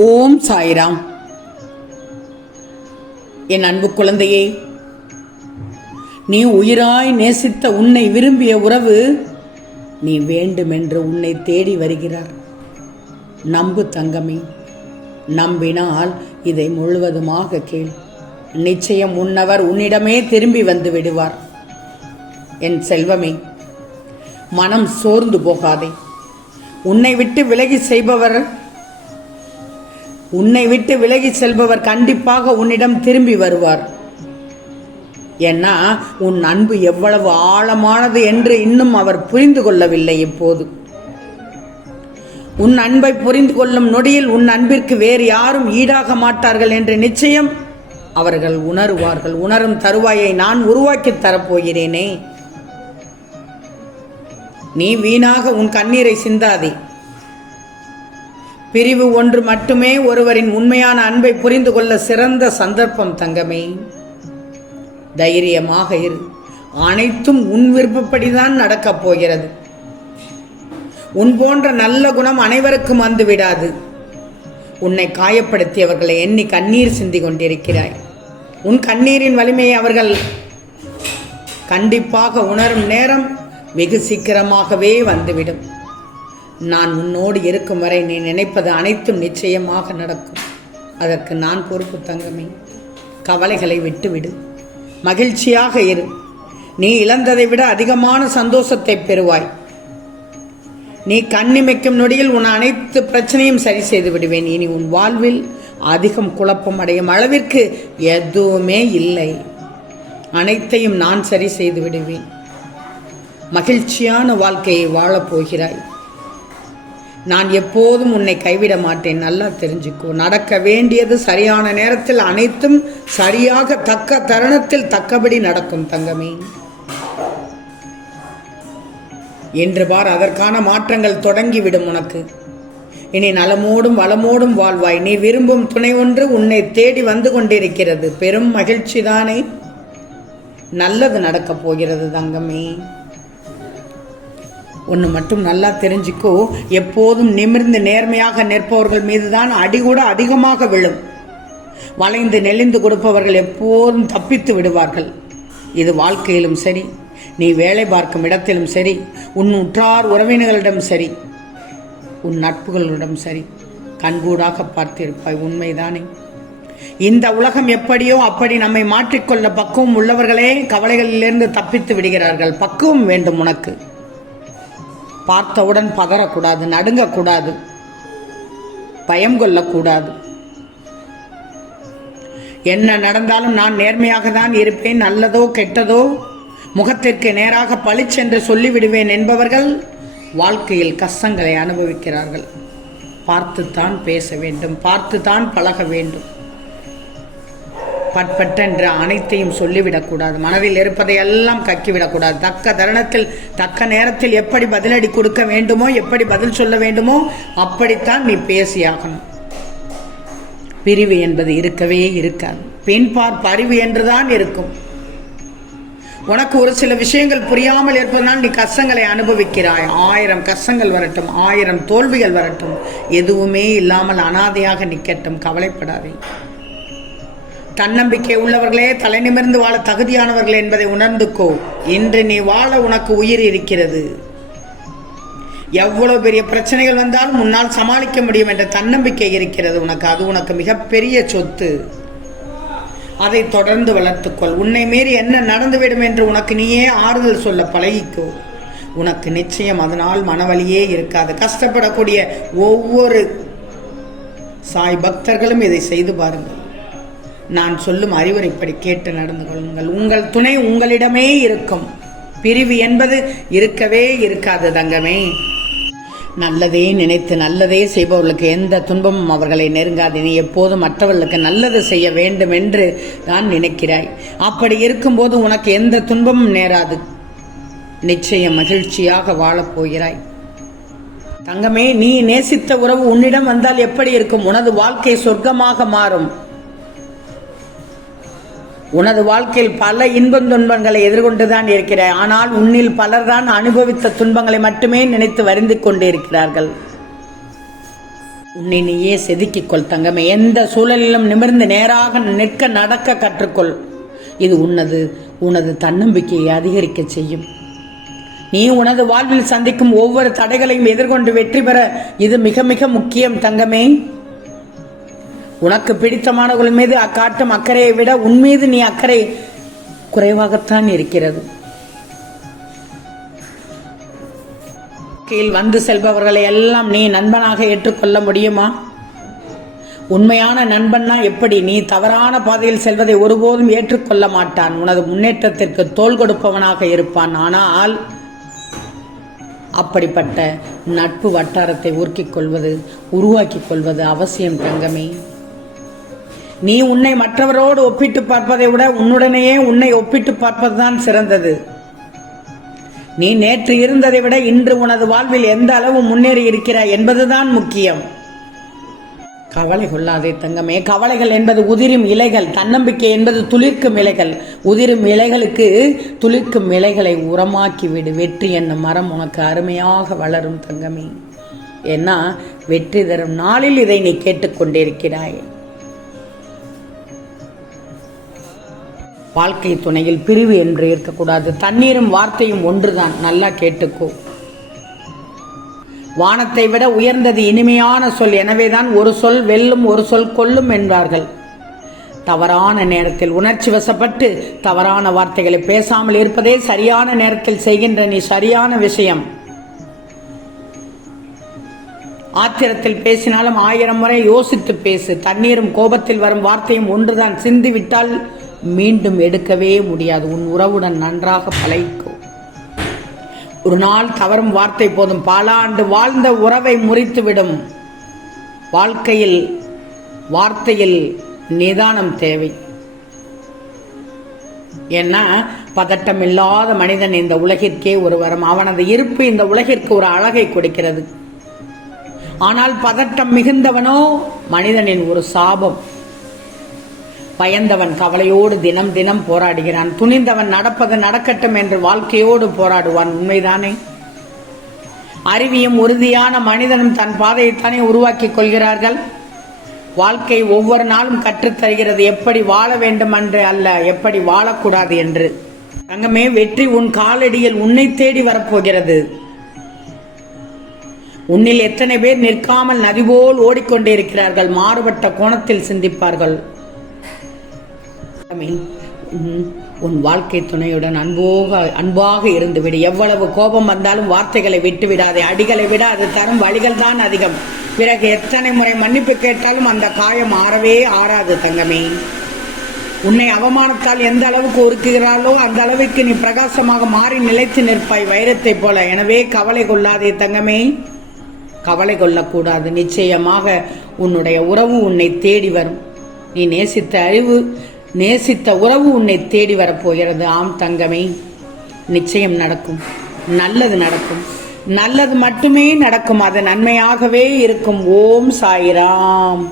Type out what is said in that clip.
ஓம் சாய்ராம். என் அன்பு குழந்தையே, நீ உயிராய் நேசித்த உன்னை விரும்பிய உறவு நீ வேண்டுமென்று உன்னை தேடி வருகிறார். நம்பு தங்கமே, நம்பினால் இதை முழுவதுமாக கேள். நிச்சயம் உன்னவர் உன்னிடமே திரும்பி வந்து விடுவார். என் செல்வமே, மனம் சோர்ந்து போகாதே. உன்னை விட்டு விலகி செல்பவர் கண்டிப்பாக உன்னிடம் திரும்பி வருவார். ஏன்னா உன் அன்பு எவ்வளவு ஆழமானது என்று இன்னும் அவர் புரிந்து கொள்ளவில்லை. இப்போது உன் அன்பை புரிந்து கொள்ளும் நொடியில் உன் அன்பிற்கு வேறு யாரும் ஈடாக மாட்டார்கள் என்று நிச்சயம் அவர்கள் உணருவார்கள். உணரும் தருவாயை நான் உருவாக்கி தரப்போகிறேனே. நீ வீணாக உன் கண்ணீரை சிந்தாதே. பிரிவு ஒன்று மட்டுமே ஒருவரின் உண்மையான அன்பை புரிந்து கொள்ள சிறந்த சந்தர்ப்பம் தங்கமே. தைரியமாக இரு. அனைத்தும் உன் விருப்பப்படிதான் நடக்கப் போகிறது. உன் போன்ற நல்ல குணம் அனைவருக்கும் வந்து விடாது. உன்னை காயப்படுத்தியவர்களை எண்ணி கண்ணீர் சிந்தி கொண்டிருக்கிறாய். உன் கண்ணீரின் வலிமையை அவர்கள் கண்டிப்பாக உணரும் நேரம் வெகு சீக்கிரமாகவே வந்துவிடும். நான் உன்னோடு இருக்கும் வரை நீ நினைப்பது அனைத்தும் நிச்சயமாக நடக்கும். அதற்கு நான் பொறுப்பு தங்கமே. கவலைகளை விட்டுவிடு. மகிழ்ச்சியாக இரு. நீ இழந்ததை விட அதிகமான சந்தோஷத்தை பெறுவாய். நீ கண்ணிமைக்கும் நொடியில் உன் அனைத்து பிரச்சனையும் சரி செய்து விடுவேன். இனி உன் வாழ்வில் அதிகம் குழப்பம் அடையும் அளவிற்கு எதுவுமே இல்லை. அனைத்தையும் நான் சரி செய்து விடுவேன். மகிழ்ச்சியான வாழ்க்கையை வாழப்போகிறாய். நான் எப்போதும் உன்னை கைவிட மாட்டேன். நல்லா தெரிஞ்சுக்கோ. நடக்க வேண்டியது சரியான நேரத்தில் அனைத்தும் சரியாக தக்க தருணத்தில் தக்கபடி நடக்கும் தங்கமே. என்று பார், அதற்கான மாற்றங்கள் தொடங்கிவிடும் உனக்கு. இனி நலமோடும் வளமோடும் வாழ்வாய். நீ விரும்பும் துணை ஒன்று உன்னை தேடி வந்து கொண்டிருக்கிறது. பெரும் மகிழ்ச்சி தானே. நல்லது நடக்கப் போகிறது தங்கமே. ஒன்று மட்டும் நல்லா தெரிஞ்சுக்கோ. எப்போதும் நிமிர்ந்து நேர்மையாக நிற்பவர்கள் மீதுதான் அடி கூட அதிகமாக விழும். வளைந்து நெளிந்து கொடுப்பவர்கள் எப்போதும் தப்பித்து விடுவார்கள். இது வாழ்க்கையிலும் சரி, நீ வேலை பார்க்கும் இடத்திலும் சரி, உன் உற்றார் உறவினர்களிடம் சரி, உன் நட்புகளிடம் சரி, கண்கூடாக பார்த்திருப்பாய். உண்மைதானே? இந்த உலகம் எப்படியோ அப்படி நம்மை மாற்றிக்கொள்ள பக்குவம் உள்ளவர்களே கவலைகளிலிருந்து தப்பித்து விடுகிறார்கள். பக்குவம் வேண்டும் உனக்கு. பார்த்தவுடன் பதறக்கூடாது, நடுங்கக்கூடாது, பயம் கொள்ளக்கூடாது. என்ன நடந்தாலும் நான் நேர்மையாக தான் இருப்பேன். நல்லதோ கெட்டதோ முகத்திற்கு நேராக பளிச்சென்று சொல்லிவிடுவேன் என்பவர்கள் வாழ்க்கையில் கஷ்டங்களை அனுபவிக்கிறார்கள். பார்த்துத்தான் பேச வேண்டும், பார்த்துத்தான் பழக வேண்டும். பட்பட்டென்று அனைத்தையும் சொல்லிவிடக்கூடாது. மனதில் இருப்பதை எல்லாம் கக்கிவிடக்கூடாது. தக்க தருணத்தில் தக்க நேரத்தில் எப்படி பதிலடி கொடுக்க வேண்டுமோ, எப்படி பதில் சொல்ல வேண்டுமோ அப்படித்தான் நீ பேசியாகணும். பிரிவு என்பது இருக்கவே இருக்காது. பெண்பார் பரிவு என்றுதான் இருக்கும். உனக்கு ஒரு சில விஷயங்கள் புரியாமல் இருப்பதனால் நீ கஷ்டங்களை அனுபவிக்கிறாய். 1000 கஷ்டங்கள் வரட்டும், 1000 தோல்விகள் வரட்டும், எதுவுமே இல்லாமல் அனாதையாக நிற்கட்டும். கவலைப்படாதே. தன்னம்பிக்கை உள்ளவர்களே தலை நிமிர்ந்து வாழ தகுதியானவர்கள் என்பதை உணர்ந்துக்கோ. இன்று நீ வாழ உனக்கு உயிர் இருக்கிறது. எவ்வளவு பெரிய பிரச்சனைகள் வந்தாலும் முன்னால் சமாளிக்க முடியும் என்ற தன்னம்பிக்கை இருக்கிறது உனக்கு. அது உனக்கு மிகப்பெரிய சொத்து. அதை தொடர்ந்து வளர்த்துக்கொள். உன்னை மீறி என்ன நடந்துவிடும் என்று உனக்கு நீயே ஆறுதல் சொல்ல பழகிக்கோ. உனக்கு நிச்சயம் அதனால் மனவலியே இருக்காது. கஷ்டப்படக்கூடிய ஒவ்வொரு சாய் பக்தர்களும் இதை செய்து பாருங்கள். நான் சொல்லும் அறிவுரைப்படி கேட்டு நடந்து கொள்ளுங்கள். உங்கள் துணை உங்களிடமே இருக்கும். பிரிவு என்பது இருக்கவே இருக்காது தங்கமே. நல்லதே நினைத்து நல்லதே செய்பவர்களுக்கு எந்த துன்பமும் அவர்களை நெருங்காது. நீ எப்போதும் மற்றவர்களுக்கு நல்லது செய்ய வேண்டும் என்று தான் நினைக்கிறாய். அப்படி இருக்கும்போது உனக்கு எந்த துன்பமும் நேராது. நிச்சயம் மகிழ்ச்சியாக வாழப்போகிறாய் தங்கமே. நீ நேசித்த உறவு உன்னிடம் வந்தால் எப்படி இருக்கும்? உனது வாழ்க்கை சொர்க்கமாக மாறும். உனது வாழ்க்கையில் பல இன்பம் துன்பங்களை எதிர்கொண்டுதான் இருக்கிறாய். ஆனால் உன்னில் பலர்தான் அனுபவித்த துன்பங்களை மட்டுமே நினைத்து வருந்திக் கொண்டே இருக்கிறார்கள். உன்னை நீயே செதுக்கிக்கொள் தங்கமே. எந்த சூழலிலும் நிமிர்ந்து நேராக நிற்க நடக்க கற்றுக்கொள். இது உனது தன்னம்பிக்கையை அதிகரிக்க செய்யும். நீ உனது வாழ்வில் சந்திக்கும் ஒவ்வொரு தடைகளையும் எதிர்கொண்டு வெற்றி பெற இது மிக மிக முக்கியம் தங்கமே. உனக்கு பிடித்தமானவர்கள் மீது அக்காட்டும் அக்கறையை விட உன் மீது நீ அக்கறை குறைவாகத்தான் இருக்கிறது. வந்து செல்பவர்களை எல்லாம் நீ நண்பனாக ஏற்றுக்கொள்ள முடியுமா? உண்மையான நண்பன்னா எப்படி? நீ தவறான பாதையில் செல்வதை ஒருபோதும் ஏற்றுக்கொள்ள மாட்டான். உனது முன்னேற்றத்திற்கு தோள் கொடுப்பவனாக இருப்பான். ஆனால் அப்படிப்பட்ட நட்பு வட்டாரத்தை உருவாக்கிக் கொள்வது அவசியம் தங்கமே. நீ உன்னை மற்றவரோடு ஒப்பிட்டு பார்ப்பதை விட உன்னுடனேயே உன்னை ஒப்பிட்டு பார்ப்பதுதான் சிறந்தது. நீ நேற்று இருந்ததை விட இன்று உனது வாழ்வில் எந்த அளவு முன்னேறி இருக்கிறாய் என்பதுதான் முக்கியம். கவலை கொள்ளாதே தங்கமே. கவலைகள் என்பது உதிரும் இலைகள், தன்னம்பிக்கை என்பது துளிர்க்கும் இலைகள். உதிரும் இலைகளுக்கு துளிர்க்கும் இலைகளை உரமாக்கி விடு. வெற்றி என்னும் மரம் உனக்கு அருமையாக வளரும் தங்கமே. ஏன்னா வெற்றி தரும் நாளில் இதை நீ கேட்டுக்கொண்டிருக்கிறாய். வாழ்க்கை துணையில் பிரிவு என்று இருக்கக்கூடாது. தண்ணீரும் வார்த்தையும் ஒன்றுதான். நல்லா கேட்டுக்கோ. வானத்தை விட உயர்ந்தது இனிமையான சொல். எனவேதான் ஒரு சொல் வெல்லும், ஒரு சொல் கொல்லும் என்பார்கள். தவறான நேரத்தில் உணர்ச்சி வசப்பட்டு தவறான வார்த்தைகளை பேசாமல் இருப்பதே சரியான நேரத்தில் செய்கின்ற நீ சரியான விஷயம். ஆத்திரத்தில் பேசினாலும் 1000 முறை யோசித்து பேசு. தண்ணீரும் கோபத்தில் வரும் வார்த்தையும் ஒன்றுதான். சிந்தி விட்டால் மீண்டும் எடுக்கவே முடியாது. உன் உறவுடன் நன்றாக பழகிக்கோ. ஒரு நாள் தவறும் வார்த்தை போதும் பல ஆண்டு வாழ்ந்த உறவை முறித்துவிடும். வார்த்தையில் நிதானம் தேவை. ஏன்னா பதட்டம் இல்லாத மனிதன் இந்த உலகிற்கே ஒரு வரம். அவனது இருப்பு இந்த உலகிற்கு ஒரு அழகை கொடுக்கிறது. ஆனால் பதட்டம் மிகுந்தவனோ மனிதனின் ஒரு சாபம். பயந்தவன் கவலையோடு தினம் தினம் போராடுகிறான். துணிந்தவன் நடப்பது நடக்கட்டும் என்று வாழ்க்கையோடு போராடுவான். உண்மைதானே? அறிவியும் உறுதியான மனிதனும் தன் பாதையைத்தானே உருவாக்கிக் கொள்கிறார்கள். வாழ்க்கை ஒவ்வொரு நாளும் கற்றுத்தருகிறது எப்படி வாழ வேண்டும் என்று அல்ல, எப்படி வாழக்கூடாது என்று. தங்கமே, வெற்றி உன் காலடியில் உன்னை தேடி வரப்போகிறது. உன்னில் எத்தனை பேர் நிற்காமல் நதி போல் ஓடிக்கொண்டே இருக்கிறார்கள். மாறுபட்ட கோணத்தில் சிந்திப்பார்கள். உன் வாழ்க்கை துணையுடன் அன்பாக இருந்துவிடு. எவ்வளவு கோபம் வந்தாலும் வார்த்தைகளை விட்டு விடாதே. அடிகளை விட அது தரும் வழிகள் தான் அதிகம். பிறகு எத்தனை முறை மன்னிப்பு கேட்டாலும் அந்த காயம் ஆறாது தங்கமே. உன்னை அவமானத்தால் எந்த அளவுக்கு உருக்குகிறாளோ அந்த அளவுக்கு நீ பிரகாசமாக மாறி நிலைத்து நிற்பாய், வைரத்தை போல. எனவே கவலை கொள்ளாதே தங்கமே. கவலை கொள்ளக்கூடாது. நிச்சயமாக உன்னுடைய உறவு உன்னை தேடி வரும். நீ நேசித்த உறவு உன்னை தேடி வரப்போகிறது. ஆம் தங்கமே, நிச்சயம் நடக்கும். நல்லது நடக்கும். நல்லது மட்டுமே நடக்கும். அது நன்மையாகவே இருக்கும். ஓம் சாய்ராம்.